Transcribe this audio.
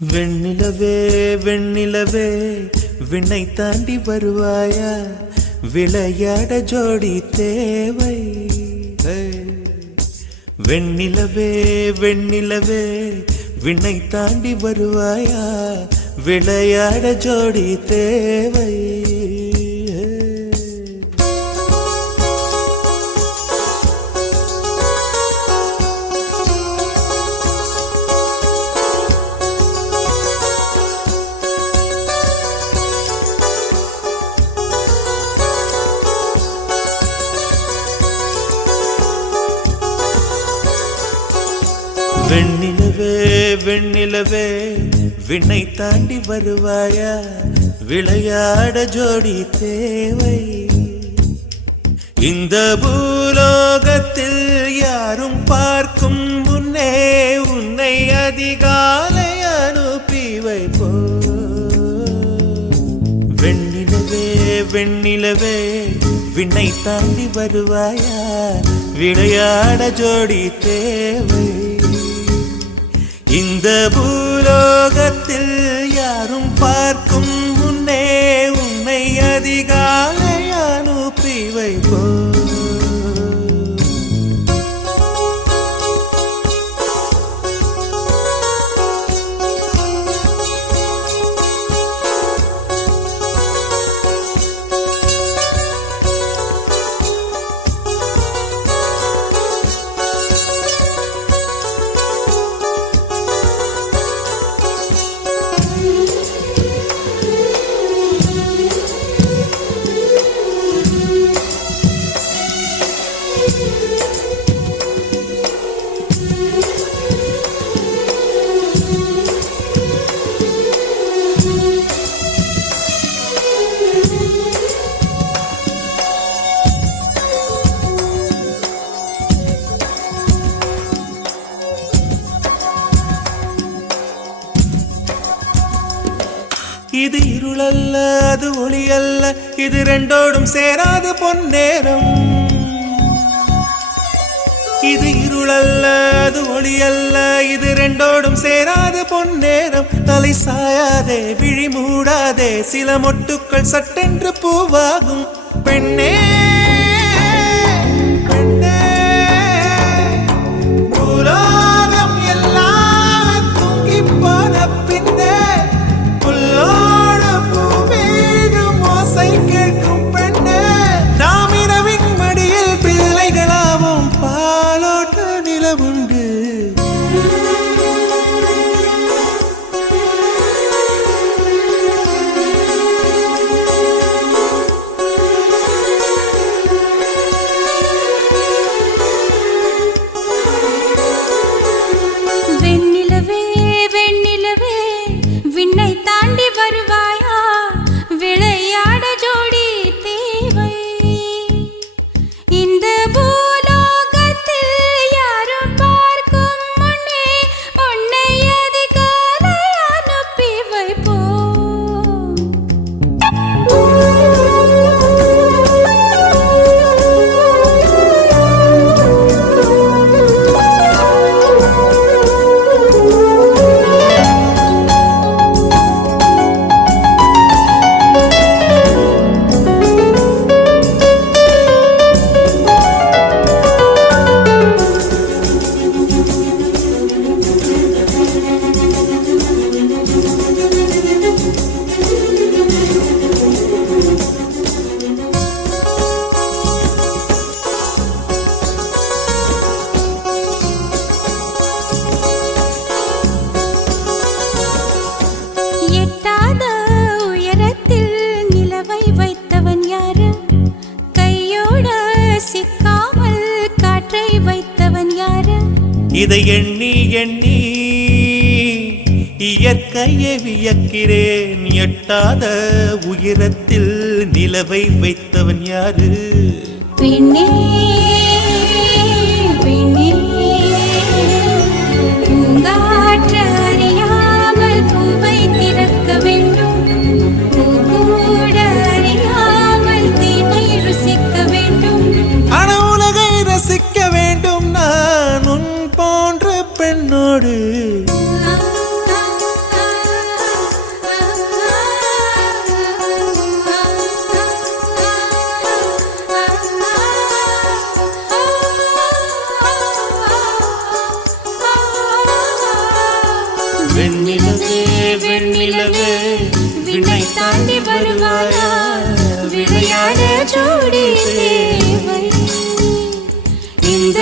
வெண்ணிலவே வெண்ணிலவே விண்ணை தாண்டி வருவாயா, விளையாட ஜோடி தேவை. வெண்ணிலவே வெண்ணிலவே விண்ணை தாண்டி வருவாயா, விளையாட ஜோடி தேவை. வெண்ணிலவே வெண்ணிலவே விண்ணை தாண்டி வருவாயா, விளையாட ஜோடி தேவை. இந்த பூலோகத்தில் யாரும் பார்க்கும் முன்னே உன்னை அதிகாலை அனுப்பி வைப்போ. வெண்ணிலவே வெண்ணிலவே விண்ணை தாண்டி வருவாயா, விளையாட ஜோடி தேவை. இந்த பூலோகத்தில் யாரும் பார்க்கும் முன்னே உன்னை அதிகாலை அனுப்பி வைப்போ. இது இருளல்ல அது ஒளி அல்ல, இது ரெண்டோடும் சேராது பொன்னேரம். இது இருளல்ல அது ஒளி அல்ல, இது ரெண்டோடும் சேராது பொன்னேரம். தலை சாயாதே விழி மூடாதே, சில மொட்டுக்கள் சட்டென்று பூவாகும். பெண்ணே பெண்ணே பூலோகம் எல்லாம் தூங்கி போன பின்னே புல்லோட பூவேடும் ஓசை கேட்கும் பெண்ணே. நாம் இரவின் மடியில் பிள்ளைகளாவும் பாலோட்ட நிலவுண்டு. வெண்ணிலவே வெண்ணிலவே விண்ணை தாண்டி வருவாயா, விளையாட ஜோடி தேவை. இந்த பூலோகத்தில் யாரும் பார்க்கும் முன்னே உன்னை அதிகாலை அனுப்பி வைப்போ. எட்டாத உயரத்தில் நிலவை வைத்தவன் யாரு? கையோட சிக்காமல் காற்றை வைத்தவன் யாரு? இதை எண்ணி எண்ணி இயற்கையை வியக்கிறேன். எட்டாத உயரத்தில் நிலவை வைத்தவன் யாரு? பெண்ணே பெண்ணே பூங்காற்று அறியாமல் பூவை திறக்க வேண்டும், பூக்கூட அறியாமல் தீமை ருசிக்க வேண்டும். ஆனா உலகை ரசிக்க வேண்டும் நான் உன் போன்ற பெண்ணோடு. வெண்ணிலவே வெண்ணிலவே விண்ணை தாண்டி வருவாயா விளையாட ஜோடி தேவை இந்த